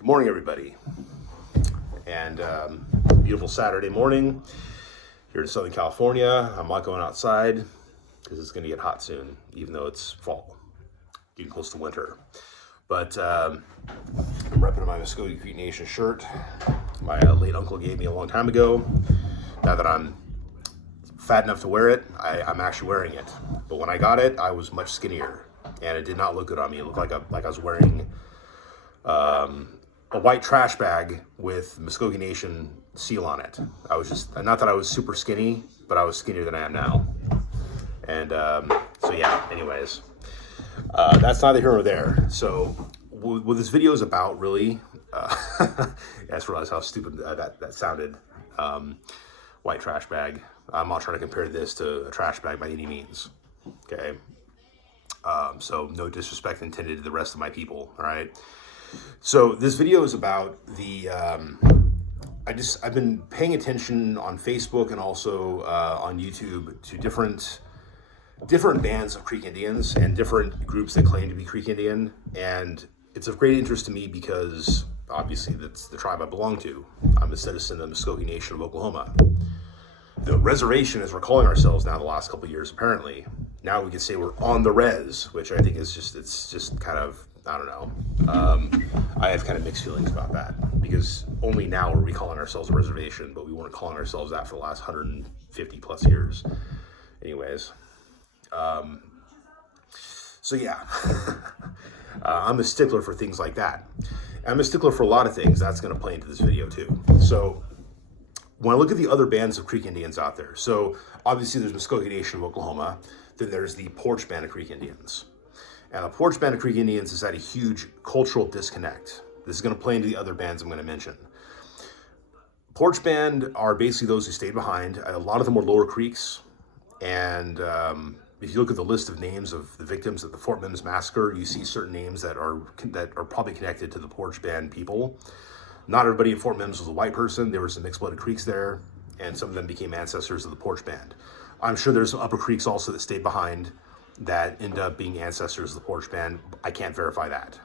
Good morning, everybody, and beautiful Saturday morning here in Southern California. I'm not going outside because it's going to get hot soon, even though it's fall, getting close to winter. But I'm repping my Muskogee Creek Nation shirt my late uncle gave me a long time ago. Now that I'm fat enough to wear it, I'm actually wearing it. But when I got it, I was much skinnier, and it did not look good on me. It looked like I was wearing a white trash bag with Muskogee Nation seal on it. I was just, not that I was super skinny, but I was skinnier than I am now. And so yeah, anyways, that's neither here nor there. So what this video is about, really, I just realized how stupid that sounded. White trash bag. I'm not trying to compare this to a trash bag by any means. Okay. So no disrespect intended to the rest of my people. All right. So this video is about the, I've been paying attention on Facebook and also on YouTube to different bands of Creek Indians and different groups that claim to be Creek Indian. And it's of great interest to me because obviously that's the tribe I belong to. I'm a citizen of the Muskogee Nation of Oklahoma. The reservation, as we're calling ourselves now the last couple of years, apparently, now we can say we're on the res, which I think is it's just kind of, I don't know. I have kind of mixed feelings about that because only now are we calling ourselves a reservation, but we weren't calling ourselves that for the last 150 plus years. Anyways, so yeah, I'm a stickler for things like that. I'm a stickler for a lot of things. That's going to play into this video too. So when I look at the other bands of Creek Indians out there, so obviously there's Muskogee Nation of Oklahoma, then there's the Porch Band of Creek Indians. And the Porch Band of Creek Indians has had a huge cultural disconnect. This is going to play into the other bands I'm going to mention. Porch Band are basically those who stayed behind. A lot of them were lower creeks. And if you look at the list of names of the victims of the Fort Mims massacre, you see certain names that are probably connected to the Porch Band people. Not everybody in Fort Mims was a white person. There were some mixed-blooded Creeks there, and some of them became ancestors of the Porch Band. I'm sure there's some Upper Creeks also that stayed behind that end up being ancestors of the Porch Band. I can't verify that.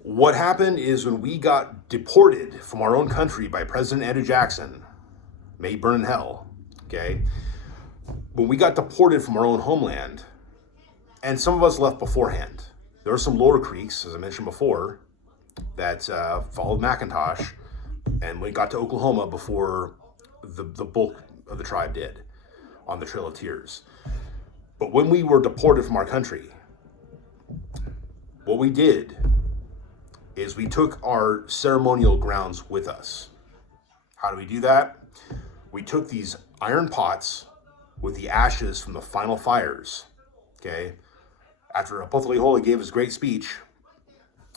What happened is when we got deported from our own country by President Andrew Jackson, may he burn in hell, okay? When we got deported from our own homeland, and some of us left beforehand, there were some lower creeks, as I mentioned before, that followed McIntosh, and we got to Oklahoma before the bulk of the tribe did on the Trail of Tears. But when we were deported from our country, what we did is we took our ceremonial grounds with us. How do we do that? We took these iron pots with the ashes from the final fires, okay? After Apotolihola gave his great speech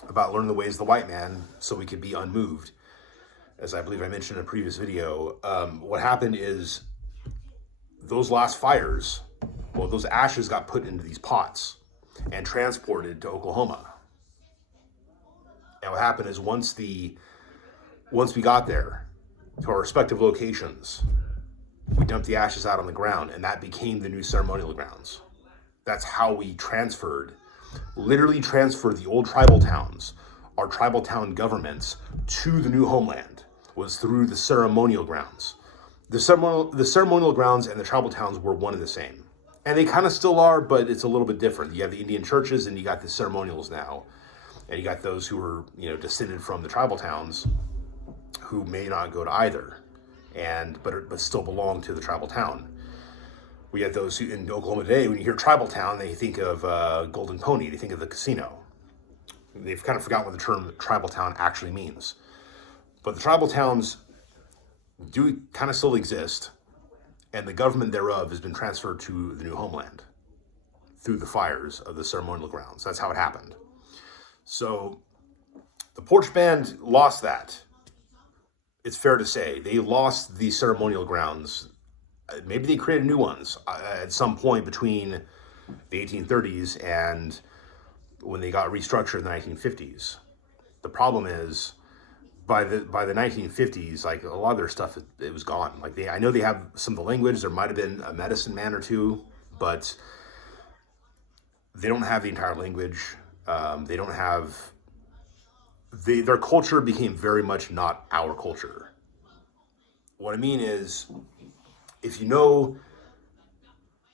about learning the ways of the white man so we could be unmoved, as I believe I mentioned in a previous video, what happened is those last fires, well, those ashes got put into these pots and transported to Oklahoma. And what happened is once we got there to our respective locations, we dumped the ashes out on the ground, and that became the new ceremonial grounds. That's how we literally transferred the old tribal towns, our tribal town governments, to the new homeland, was through the ceremonial grounds. The ceremonial grounds and the tribal towns were one and the same. And they kind of still are, but it's a little bit different. You have the Indian churches and you got the ceremonials now. And you got those who were, descended from the tribal towns who may not go to either, but still belong to the tribal town. We have those who, in Oklahoma today, when you hear tribal town, they think of Golden Pony, they think of the casino. They've kind of forgotten what the term tribal town actually means. But the tribal towns do kind of still exist, and the government thereof has been transferred to the new homeland through the fires of the ceremonial grounds. That's how it happened. So the Porch Band lost that. It's fair to say. They lost the ceremonial grounds. Maybe they created new ones at some point between the 1830s and when they got restructured in the 1950s. The problem is, by the 1950s, like, a lot of their stuff, it was gone. Like, I know they have some of the language. There might have been a medicine man or two, but they don't have the entire language. They don't have their culture became very much not our culture. What I mean is, if you know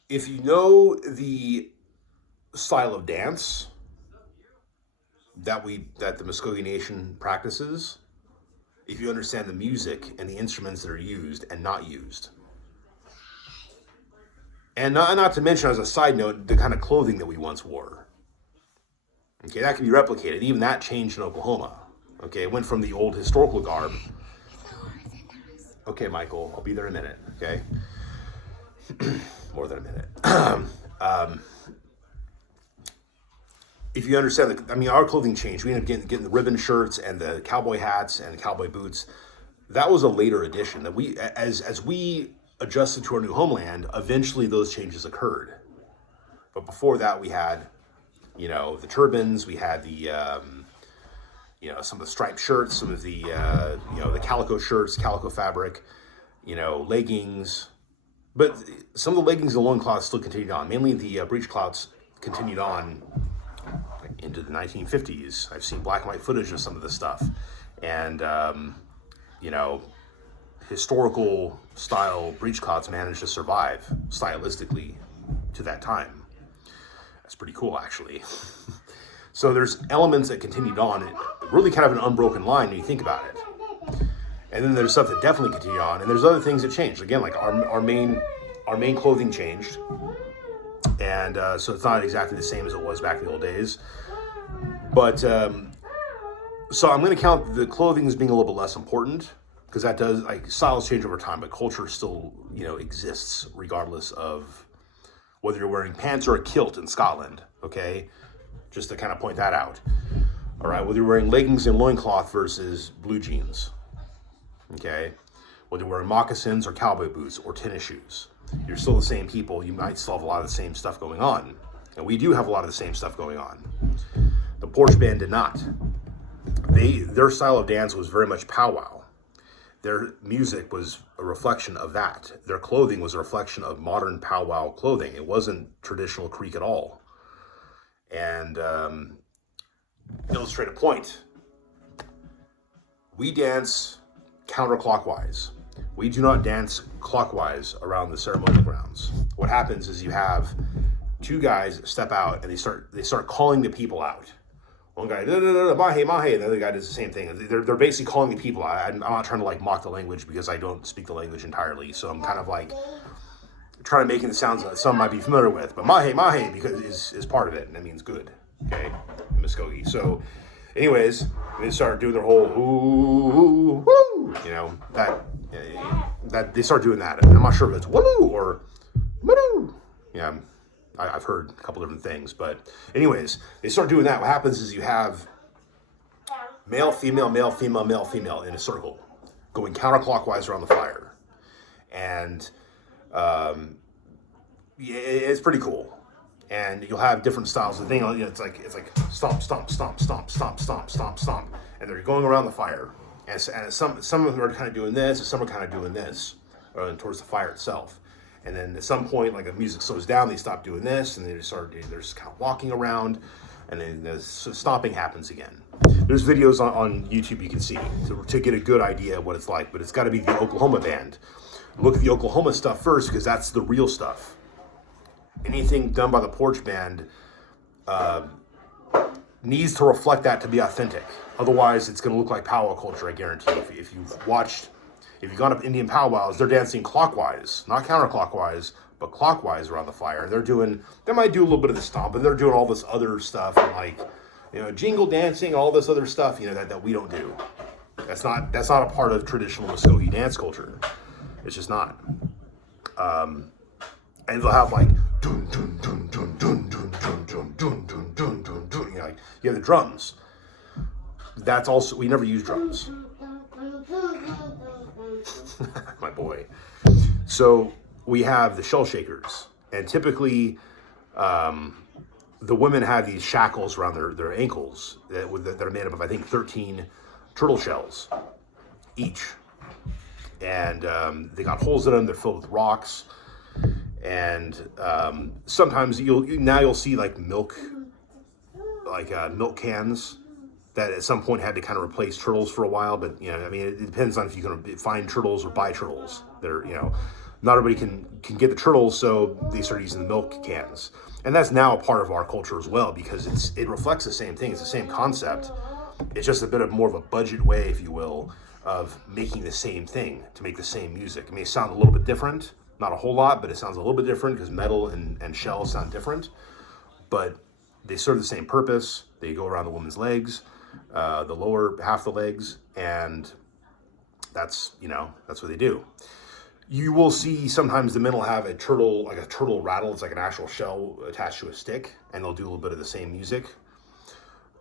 the style of dance that the Muskogee Nation practices, if you understand the music and the instruments that are used and not used, and not to mention, as a side note, the kind of clothing that we once wore. Okay, that can be replicated. Even that changed in Oklahoma. Okay, it went from the old historical garb. Okay, Michael, I'll be there in a minute. Okay, more than a minute. If you understand, our clothing changed. We ended up getting the ribbon shirts and the cowboy hats and the cowboy boots. That was a later addition. That we, as we adjusted to our new homeland, eventually those changes occurred. But before that, we had, the turbans. We had the, some of the striped shirts, some of the, the calico shirts, calico fabric, leggings. But some of the leggings and loincloths still continued on. Mainly the breechclouts continued on into the 1950s. I've seen black and white footage of some of this stuff. And, historical style breechclouts managed to survive stylistically to that time. That's pretty cool, actually. So there's elements that continued on, really kind of an unbroken line when you think about it. And then there's stuff that definitely continued on, and there's other things that changed. Again, like our main clothing changed. And so it's not exactly the same as it was back in the old days. But, so I'm going to count the clothing as being a little bit less important, because that does, styles change over time, but culture still, exists regardless of whether you're wearing pants or a kilt in Scotland, okay? Just to kind of point that out. All right, whether you're wearing leggings and loincloth versus blue jeans, okay? Whether you're wearing moccasins or cowboy boots or tennis shoes, you're still the same people. You might still have a lot of the same stuff going on. And we do have a lot of the same stuff going on. The porch band did not. Their style of dance was very much powwow. Their music was a reflection of that. Their clothing was a reflection of modern powwow clothing. It wasn't traditional Creek at all. And illustrate a point. We dance counterclockwise. We do not dance clockwise around the ceremonial grounds. What happens is you have two guys step out and they start calling the people out. One guy, mahe, mahe, and the other guy does the same thing. They're basically calling the people out. I'm not trying to mock the language because I don't speak the language entirely. So I'm kind of trying to make the sounds that some might be familiar with. But mahe, mahe, because is part of it, and that means good, okay, in Muskogee. So anyways, they start doing their whole ooh, woo, that they start doing that. I'm not sure if it's woo or woo. Yeah, I've heard a couple different things, but anyways, they start doing that. What happens is you have male, female, male, female, male, female in a circle, going counterclockwise around the fire, and it's pretty cool. And you'll have different styles of thing. It's like stomp, stomp, stomp, stomp, stomp, stomp, stomp, stomp, and they're going around the fire. And some of them are kind of doing this, and some are kind of doing this towards the fire itself. And then at some point, the music slows down, they stop doing this, and they're just kind of walking around, and then the stomping happens again. There's videos on YouTube you can see to get a good idea of what it's like, but it's got to be the Oklahoma band. Look at the Oklahoma stuff first, because that's the real stuff. Anything done by the porch band needs to reflect that to be authentic. Otherwise, it's going to look like powwow culture, I guarantee. If you've gone up Indian powwows, they're dancing clockwise, not counterclockwise, but clockwise around the fire. And they might do a little bit of the stomp, and they're doing all this other stuff, and jingle dancing, all this other stuff, that we don't do. That's not a part of traditional Muskogee dance culture. It's just not. And they'll have dun dun dun dun dun dun dun dun dun dun dun dun dun. You have the drums. That's also, we never use drums. My boy. So we have the shell shakers, and typically the women have these shackles around their ankles that are made up of, I think, 13 turtle shells each, and they got holes in them. They're filled with rocks. And sometimes you'll see milk cans that at some point had to kind of replace turtles for a while. But, you know, I mean, it depends on if you're going to find turtles or buy turtles. They're, you know, not everybody can get the turtles, so they started using the milk cans. And that's now a part of our culture as well, because it reflects the same thing. It's the same concept. It's just a bit of more of a budget way, if you will, of making the same thing to make the same music. It may sound a little bit different, not a whole lot, but it sounds a little bit different because metal and shells sound different. But they serve the same purpose. They go around the woman's legs, the lower half of the legs, and that's, you know, that's what they do. You will see sometimes the men will have a turtle, like a turtle rattle. It's like an actual shell attached to a stick, and they'll do a little bit of the same music.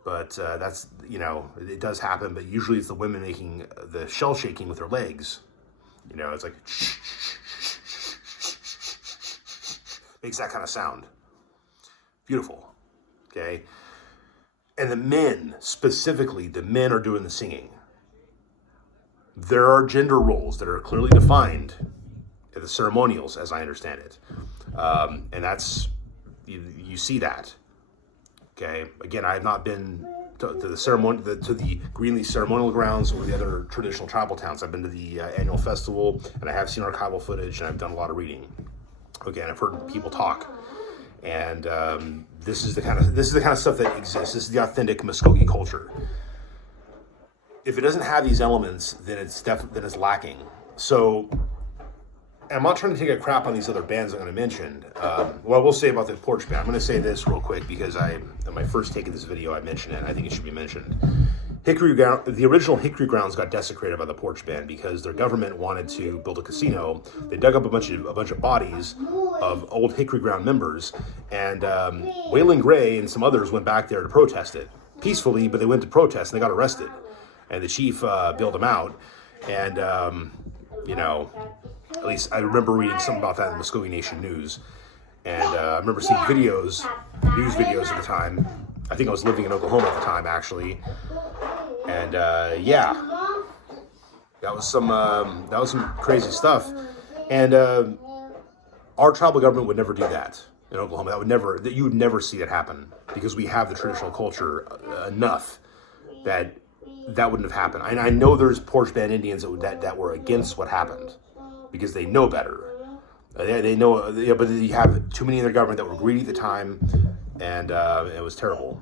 But that's, you know, it does happen, but usually it's the women making the shell shaking with their legs. You know, it's like, makes that kind of sound. Beautiful, okay? And the men, specifically, the men are doing the singing. There are gender roles that are clearly defined at the ceremonials, as I understand it. And that's, you see that. Okay, again, I have not been to the ceremony, to the Greenleaf ceremonial grounds or the other traditional tribal towns. I've been to the annual festival, and I have seen archival footage, and I've done a lot of reading. Again, I've heard people talk, and this is the kind of stuff that exists. This is the authentic Muskogee culture. If it doesn't have these elements, then it's lacking. So, and I'm not trying to take a crap on these other bands I'm going to mention. What I will say about the Porch Band, I'm going to say this real quick because in my first take of this video, I mentioned it, and I think it should be mentioned. The original Hickory Grounds got desecrated by the Porch Band because their government wanted to build a casino. They dug up a bunch of bodies of old Hickory Ground members, and Waylon Gray and some others went back there to protest it peacefully, but they went to protest and they got arrested. And the chief bailed them out, and you know, at least I remember reading something about that in the Muskogee Nation News, and I remember seeing news videos at the time. I think I was living in Oklahoma at the time, actually, and yeah, that was some crazy stuff, and our tribal government would never do that in Oklahoma. You would never see that happen because we have the traditional culture enough that wouldn't have happened. I know there's Porch Band Indians that were against what happened because they know better. They know, but you have too many in their government that were greedy at the time, and it was terrible.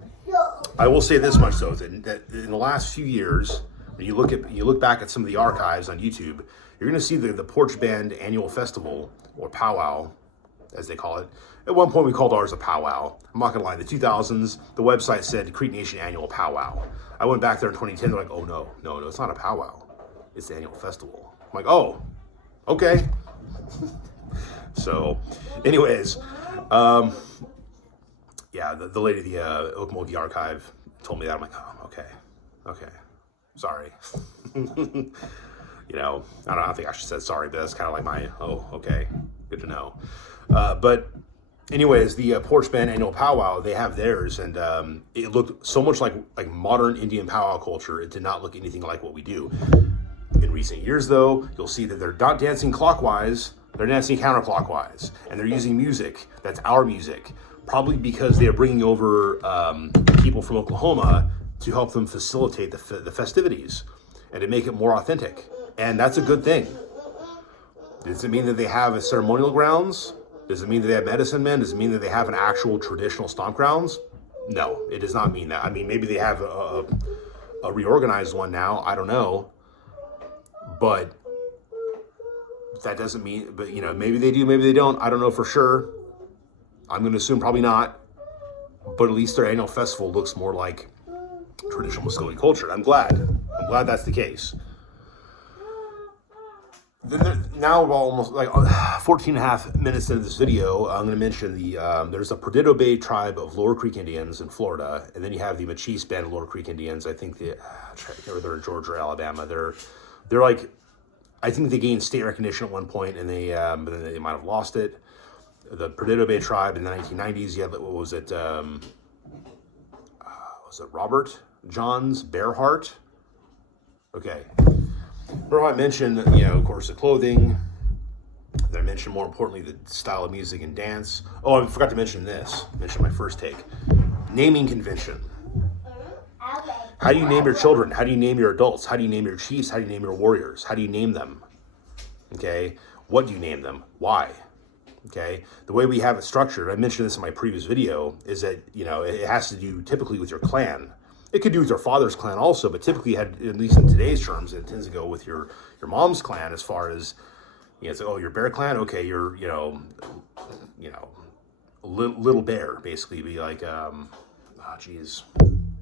I will say this much though, that in the last few years, when you look back at some of the archives on YouTube, you're going to see the Porch Band annual festival, or powwow, as they call it. At one point, we called ours a powwow. I'm not gonna lie. In the 2000s, the website said Creek Nation Annual Powwow. I went back there in 2010. They're like, "Oh no, it's not a powwow. It's the annual festival." I'm like, "Oh, okay." So, anyways, yeah, the lady at the Okmulgee Archive told me that. I'm like, "Oh, okay, sorry." You know, I don't think I should have said sorry, but that's kind of like my, oh, okay, good to know. But anyways, the Porch Band Annual Powwow, they have theirs, and it looked so much like modern Indian powwow culture. It did not look anything like what we do. In recent years, though, you'll see that they're not dancing clockwise, they're dancing counterclockwise, and they're using music that's our music, probably because they are bringing over people from Oklahoma to help them facilitate the festivities and to make it more authentic. And that's a good thing. Does it mean that they have a ceremonial grounds? Does it mean that they have medicine men? Does it mean that they have an actual traditional stomp grounds? No, it does not mean that. I mean, maybe they have a reorganized one now. I don't know. But that doesn't mean, but you know, maybe they do, maybe they don't. I don't know for sure. I'm going to assume probably not. But at least their annual festival looks more like traditional Muskogee culture. I'm glad that's the case. Now, almost like 14 and a half minutes into this video, I'm going to mention there's a Perdido Bay tribe of Lower Creek Indians in Florida, and then you have the Ma-Chis band of Lower Creek Indians. I think they're in Georgia or Alabama. They're like, I think they gained state recognition at one point, and but then they might have lost it. The Perdido Bay tribe in the 1990s, you had, what was it? Was it Robert Johns Bearheart? Okay. Remember I mentioned, of course, the clothing. Then I mentioned, more importantly, the style of music and dance. Oh, I forgot to mention this. Mention my first take. Naming convention. How do you name your children? How do you name your adults? How do you name your chiefs? How do you name your warriors? How do you name them? Okay, what do you name them? Why? Okay, the way we have it structured, I mentioned this in my previous video, is that, you know, it has to do typically with your clan. It could do with your father's clan also, but typically, at least in today's terms, it tends to go with your mom's clan as far as, you know, it's like, oh, your bear clan, okay, you're, you know, little bear, basically, be like,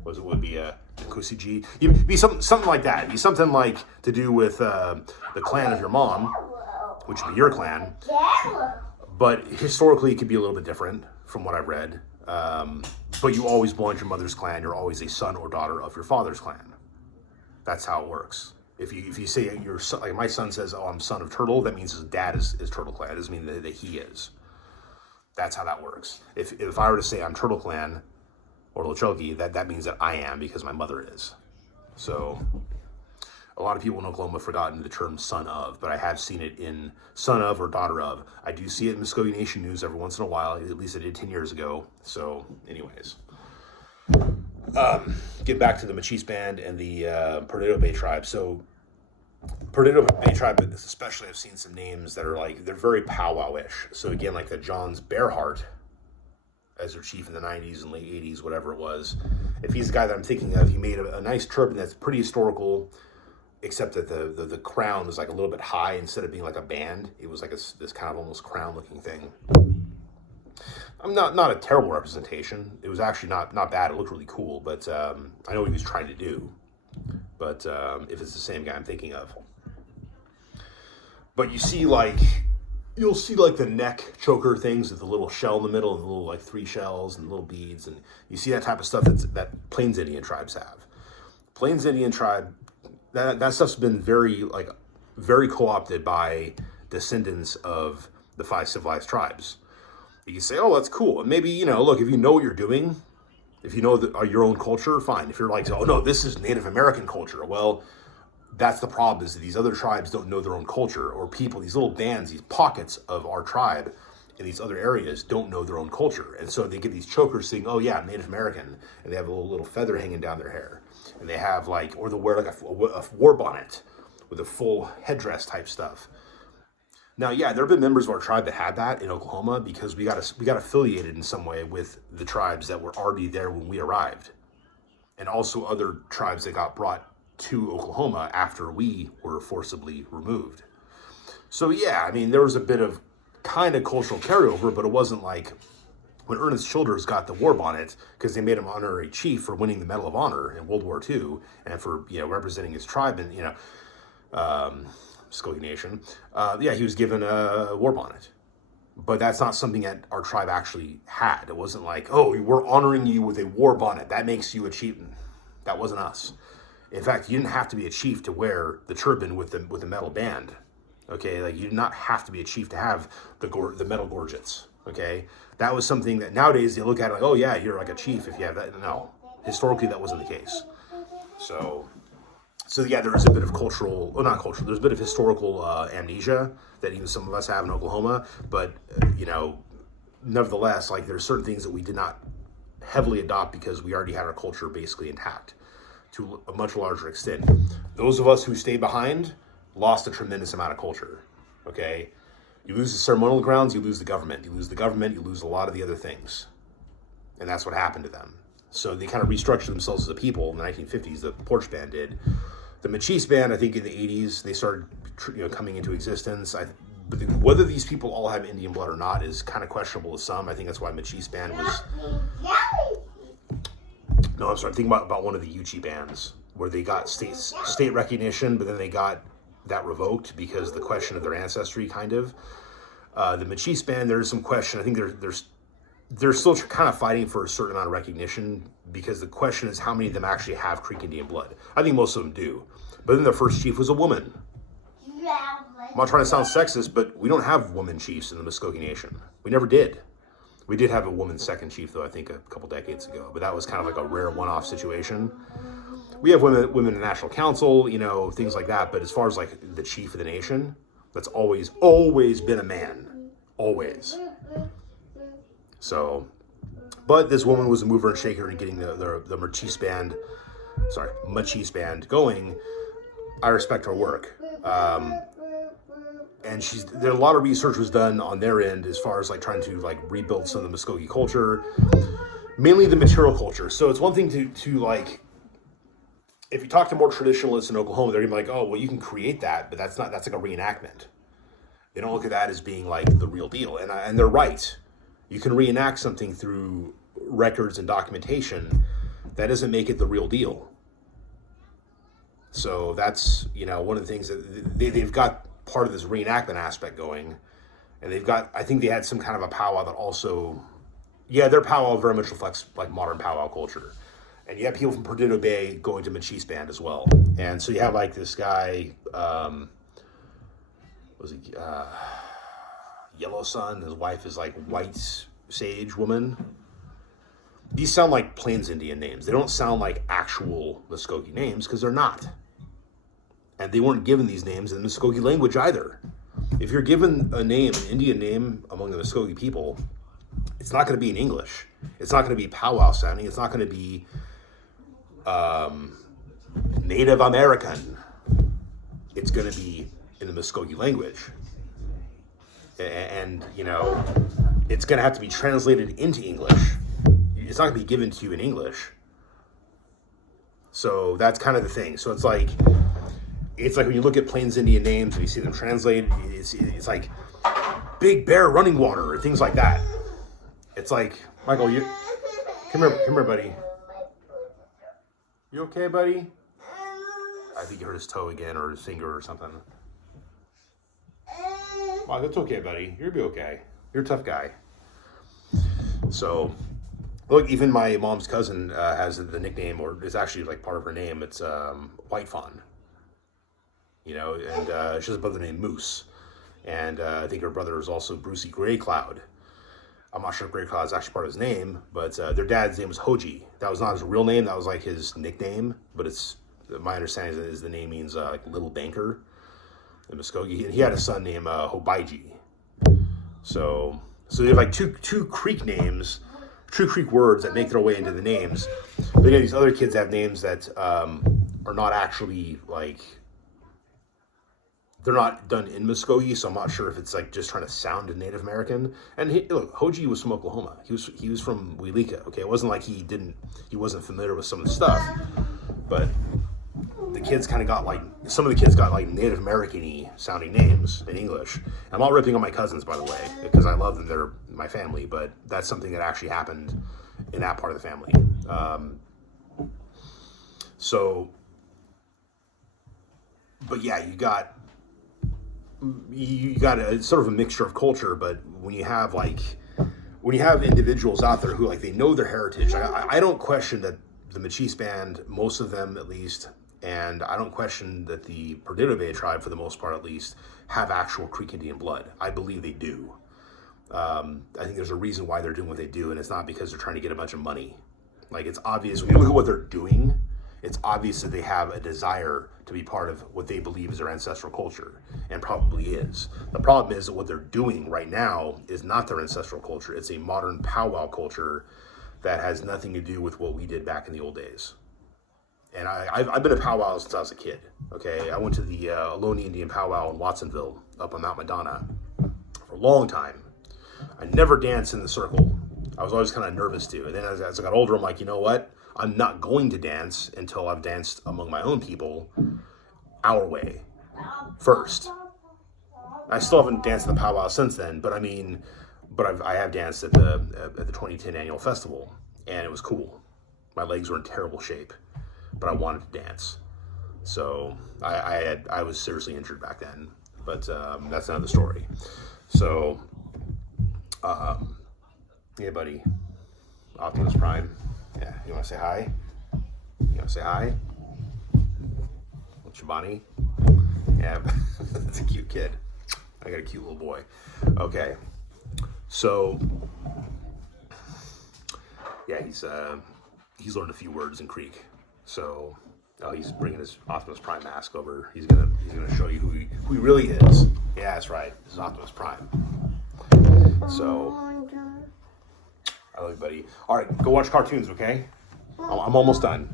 what would be a Kusiji? You'd be something like that. It'd be something like to do with the clan of your mom, which would be your clan. But historically, it could be a little bit different from what I've read. But you always belong to your mother's clan. You're always a son or daughter of your father's clan. That's how it works. If you say your son, like my son says, oh, I'm son of Turtle, that means his dad is Turtle Clan. It doesn't mean that he is. That's how that works. If I were to say I'm Turtle Clan or Lochoki, that means that I am because my mother is. So a lot of people in Oklahoma have forgotten the term son of, but I have seen it in son of or daughter of. I do see it in Muskogee Nation news every once in a while. At least I did 10 years ago. So anyways, get back to the Ma-Chis band and the Perdido Bay tribe. So Perdido Bay tribe, especially, I've seen some names that are like, they're very powwow-ish. So again, like the John's Bearheart as their chief in the 90s and late 80s, whatever it was. If he's the guy that I'm thinking of, he made a nice turban that's pretty historical, except that the crown was like a little bit high. Instead of being like a band, it was like this kind of almost crown-looking thing. I'm not a terrible representation. It was actually not bad. It looked really cool, but I know what he was trying to do. But if it's the same guy I'm thinking of. But you'll see like the neck choker things with the little shell in the middle and the little like 3 shells and little beads, and you see that type of stuff that Plains Indian tribes have. Plains Indian tribe, that stuff's been very co-opted by descendants of the 5 civilized tribes. You can say, oh, that's cool. And maybe, you know, look, if you know what you're doing, if you know your own culture, fine. If you're like, oh, no, this is Native American culture. Well, that's the problem, is that these other tribes don't know their own culture, or people, these little bands, these pockets of our tribe in these other areas don't know their own culture. And so they get these chokers saying, oh, yeah, I'm Native American. And they have a little feather hanging down their hair. And they have like, or they'll wear like a war bonnet with a full headdress type stuff. Now, yeah, there have been members of our tribe that had that in Oklahoma because we got affiliated in some way with the tribes that were already there when we arrived. And also other tribes that got brought to Oklahoma after we were forcibly removed. So, yeah, I mean, there was a bit of kind of cultural carryover, but it wasn't like when Ernest Childers got the war bonnet because they made him honorary chief for winning the Medal of Honor in World War II and for, you know, representing his tribe and, you know, Muskogee Nation. Yeah, he was given a war bonnet. But that's not something that our tribe actually had. It wasn't like, oh, we're honoring you with a war bonnet. That makes you a chief. That wasn't us. In fact, you didn't have to be a chief to wear the turban with the metal band. Okay, like you did not have to be a chief to have the metal gorgets. Okay, that was something that nowadays they look at it like, oh yeah, you're like a chief if you have that. No, historically that wasn't the case. So yeah, there is a bit of there's a bit of historical amnesia that even some of us have in Oklahoma, but you know, nevertheless, like there's certain things that we did not heavily adopt because we already had our culture basically intact to a much larger extent. Those of us who stayed behind lost a tremendous amount of culture, okay? You lose the ceremonial grounds, you lose the government. You lose the government, you lose a lot of the other things. And that's what happened to them. So they kind of restructured themselves as a people in the 1950s, the Porch Band did. The Ma-Chis Band, I think in the 80s, they started coming into existence. But whether these people all have Indian blood or not is kind of questionable to some. I think that's why Ma-Chis Band was... No, I'm sorry, I'm thinking about one of the Yuchi bands where they got state recognition, but then they got that revoked because of the question of their ancestry, kind of. The Ma-Chis Band, there's some question. I think they're still kind of fighting for a certain amount of recognition because the question is how many of them actually have Creek Indian blood. I think most of them do. But then their first chief was a woman. I'm not trying to sound sexist, but we don't have women chiefs in the Muskogee Nation. We never did. We did have a woman second chief, though, I think a couple decades ago. But that was kind of like a rare one-off situation. We have women in the National Council, you know, things like that. But as far as like the chief of the nation, that's always been a man. Always. So, but this woman was a mover and shaker in getting the Ma-Chis Band Ma-Chis band going, I respect her work. And there a lot of research was done on their end as far as like trying to like rebuild some of the Muskogee culture, mainly the material culture. So it's one thing to like, if you talk to more traditionalists in Oklahoma, they're gonna be like, oh, well, you can create that, but that's like a reenactment. They don't look at that as being like the real deal. And they're right. You can reenact something through records and documentation. That doesn't make it the real deal. So that's, one of the things that they've got part of this reenactment aspect going. And they've got, I think they had some kind of a powwow that also, their powwow very much reflects like modern powwow culture. And you have people from Perdido Bay going to Ma-Chis band as well. And so you have like this guy, Yellow Sun, his wife is like White Sage Woman. These sound like Plains Indian names. They don't sound like actual Muskogee names because they're not. And they weren't given these names in the Muskogee language either. If you're given a name, an Indian name among the Muskogee people, it's not going to be in English. It's not going to be powwow sounding. It's not going to be Native American. It's going to be in the Muskogee language. And, it's going to have to be translated into English. It's not going to be given to you in English. So that's kind of the thing. So it's like when you look at Plains Indian names and you see them translated, it's like Big Bear Running Water or things like that. It's like, Michael, come here, buddy. You okay, buddy? I think you hurt his toe again or his finger or something. Wow, that's okay, buddy. You'll be okay. You're a tough guy. So, look, even my mom's cousin has the nickname, or it's actually like part of her name. It's White Fawn. And she has a brother named Moose. And I think her brother is also Brucey Gray Cloud. I'm not sure if Gray Cloud is actually part of his name, but their dad's name was Hoji. That was not his real name. That was like his nickname. But my understanding is the name means like little banker in Muskogee. And he had a son named Hobaiji. So they have like two Creek names, two Creek words that make their way into the names. But again, these other kids have names that are not actually like, they're not done in Muskogee, so I'm not sure if it's like just trying to sound Native American. And look, Hoji was from Oklahoma. He was from Welika. Okay, it wasn't like he wasn't familiar with some of the stuff, but the kids kind of got like, some of the kids got like Native American-y sounding names in English. I'm not ripping on my cousins, by the way, because I love them. They're my family, but that's something that actually happened in that part of the family. But yeah, you got a sort of a mixture of culture. But when you have individuals out there who like, they know their heritage, I don't question that the Ma-Chis band, most of them at least, and I don't question that the Perdido Bay tribe, for the most part at least, have actual Creek Indian blood. I believe they do. I think there's a reason why they're doing what they do, and it's not because they're trying to get a bunch of money. Like, it's obvious, when you look at what they're doing, it's obvious that they have a desire to be part of what they believe is their ancestral culture, and probably is. The problem is that what they're doing right now is not their ancestral culture. It's a modern powwow culture that has nothing to do with what we did back in the old days. And I've been to powwows since I was a kid, okay? I went to the Ohlone Indian powwow in Watsonville, up on Mount Madonna, for a long time. I never danced in the circle. I was always kind of nervous to. And then as I got older, I'm like, you know what? I'm not going to dance until I've danced among my own people our way first. I still haven't danced in the powwow since then, but I have danced at the 2010 annual festival, and it was cool. My legs were in terrible shape, but I wanted to dance. So I was seriously injured back then, but that's another story. So, yeah, buddy, Optimus Prime. Yeah, you want to say hi? You want to say hi? Chobani? Yeah, that's a cute kid. I got a cute little boy. Okay, so yeah, he's learned a few words in Creek. So he's bringing his Optimus Prime mask over. He's gonna show you who he really is. Yeah, that's right. This is Optimus Prime. So I love you, buddy. All right, go watch cartoons, okay? I'm almost done.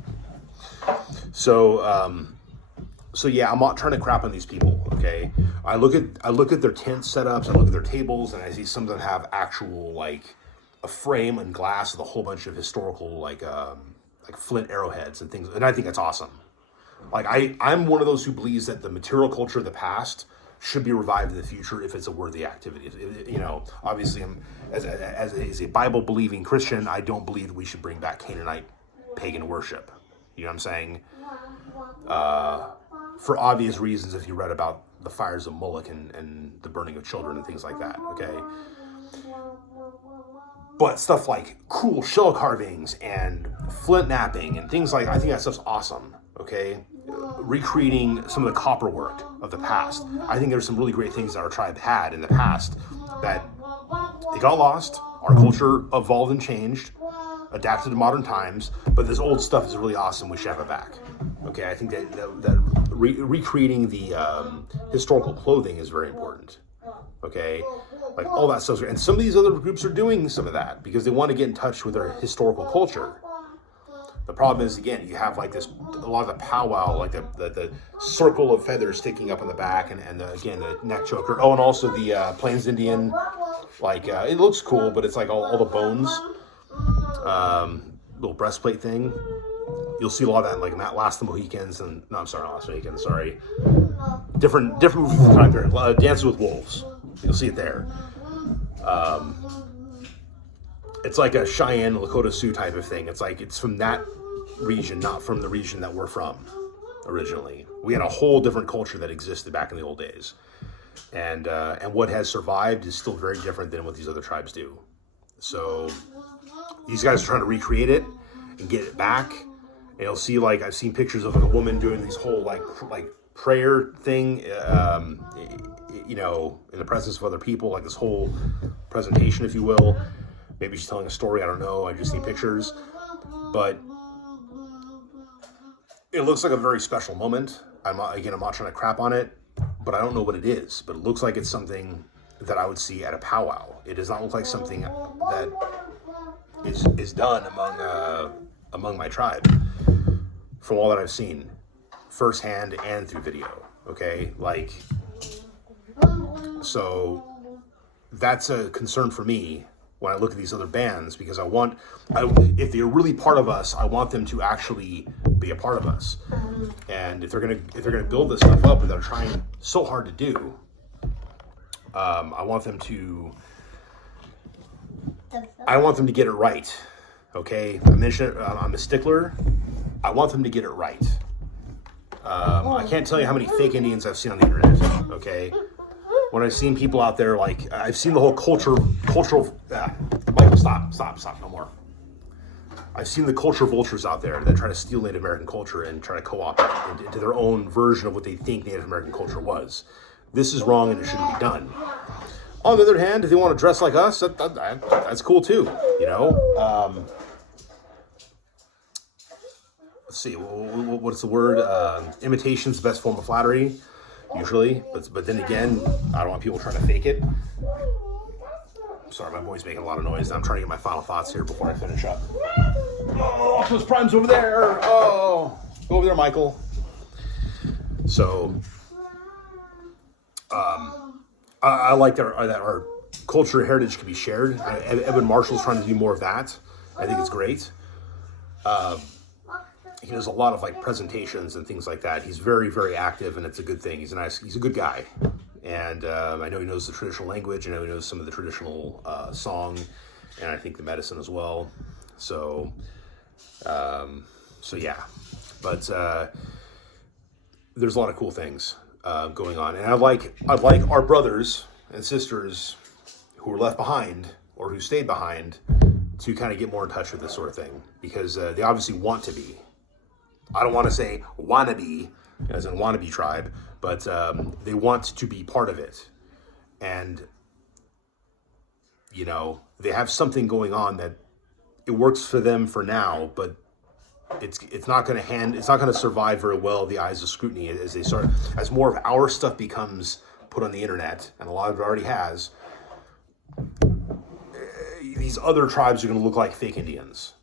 So yeah, I'm not trying to crap on these people. Okay, I look at their tent setups, I look at their tables, and I see some of them have actual like a frame and glass with a whole bunch of historical like flint arrowheads and things, and I think that's awesome. Like I'm one of those who believes that the material culture of the past should be revived in the future if it's a worthy activity. You know, obviously, as a Bible believing Christian, I don't believe that we should bring back Canaanite pagan worship. You know what I'm saying? For obvious reasons, if you read about the fires of Moloch and the burning of children and things like that. Okay. But stuff like cool shell carvings and flint knapping and things like, I think that stuff's awesome. Okay. Recreating some of the copper work of the past. I think there's some really great things that our tribe had in the past that they got lost. Our culture evolved and changed, adapted to modern times, but this old stuff is really awesome. We should have it back. Okay, I think that recreating the historical clothing is very important. Okay, like all that stuff. And some of these other groups are doing some of that because they want to get in touch with their historical culture. The problem is, again, you have like this, a lot of the powwow, like the circle of feathers sticking up in the back, and again, the neck choker. Oh, and also the Plains Indian, like, it looks cool, but it's like all the bones, little breastplate thing. You'll see a lot of that in like Last of the Mohicans, and, no, I'm sorry, not Last of the Mohicans, sorry. Different movies from the time period. Dances with Wolves. You'll see it there. It's like a Cheyenne, Lakota Sioux type of thing. It's like, it's from that region, not from the region that we're from originally. We had a whole different culture that existed back in the old days. And what has survived is still very different than what these other tribes do. So these guys are trying to recreate it and get it back. And you'll see, like, I've seen pictures of like a woman doing these whole like prayer thing, you know, in the presence of other people, like this whole presentation, if you will. Maybe she's telling a story, I don't know, I just see pictures. But it looks like a very special moment. I'm not trying to crap on it, but I don't know what it is. But it looks like it's something that I would see at a powwow. It does not look like something that is done among my tribe, from all that I've seen, firsthand and through video. Okay, like, so that's a concern for me when I look at these other bands, because if they're really part of us, I want them to actually be a part of us. And if they're gonna build this stuff up, and they're trying so hard to do, I want them to get it right. Okay, I'm a stickler. I want them to get it right. I can't tell you how many fake Indians I've seen on the internet. Okay. When I've seen people out there, like, I've seen the whole cultural, Michael, stop, no more. I've seen the culture vultures out there that try to steal Native American culture and try to co-opt it into their own version of what they think Native American culture was. This is wrong and it shouldn't be done. On the other hand, if they want to dress like us, that's cool too, you know? Let's see, what's the word? Imitation's the best form of flattery. Usually, but then again, I don't want people trying to fake it. Sorry, my boy's making a lot of noise. I'm trying to get my final thoughts here before I finish up. Oh, Optimus Prime's over there. Oh, go over there, Michael. So, I like that our culture and heritage can be shared. Edwin Marshall's trying to do more of that. I think it's great. He does a lot of like presentations and things like that. He's very, very active, and it's a good thing. He's a good guy. And I know he knows the traditional language. I know he knows some of the traditional song, and I think the medicine as well. So yeah. But there's a lot of cool things going on, and I like our brothers and sisters who were left behind or who stayed behind to kind of get more in touch with this sort of thing, because they obviously want to be. I don't want to say wannabe, as in wannabe tribe, but they want to be part of it. And, you know, they have something going on that it works for them for now, but it's not going to survive very well in the eyes of scrutiny as more of our stuff becomes put on the internet, and a lot of it already has. These other tribes are going to look like fake Indians.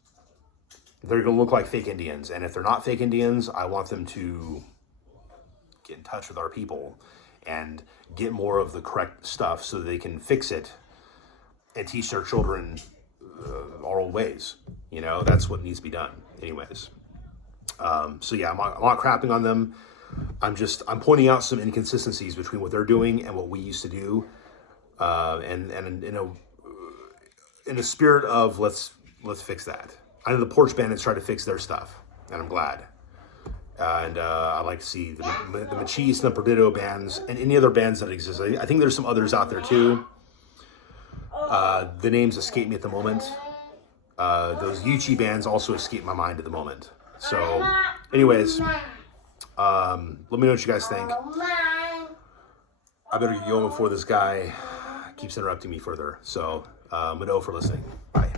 they're going to look like fake Indians. And if they're not fake Indians, I want them to get in touch with our people and get more of the correct stuff so that they can fix it and teach their children our old ways. You know, that's what needs to be done anyways. So yeah, I'm not crapping on them. I'm pointing out some inconsistencies between what they're doing and what we used to do. And in a spirit of let's fix that. I know the Porch Bandits tried to fix their stuff, and I'm glad. And I'd like to see the Ma-Chis and the Perdido bands and any other bands that exist. I think there's some others out there too. The names escape me at the moment. Those Yuchi bands also escape my mind at the moment. So, anyways, let me know what you guys think. I better get going before this guy keeps interrupting me further. So, Mado for listening. Bye.